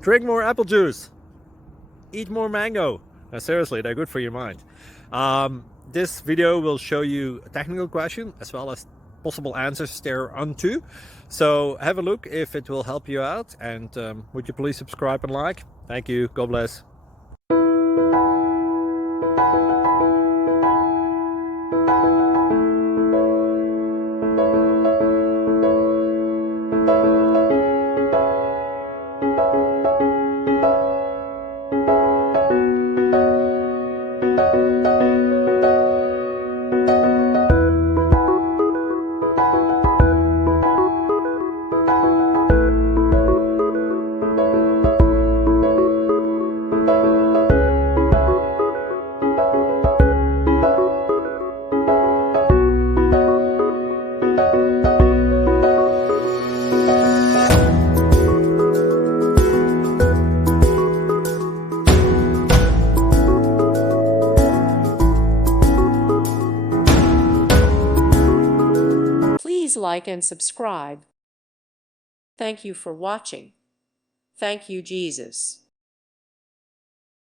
Drink more apple juice. Eat more mango. Seriously, they're good for your mind. This video will show you a technical question as well as possible answers thereunto. So have a look if it will help you out, and would you please subscribe and like? Thank you. God bless. Please like and subscribe. Thank you for watching. Thank you, Jesus.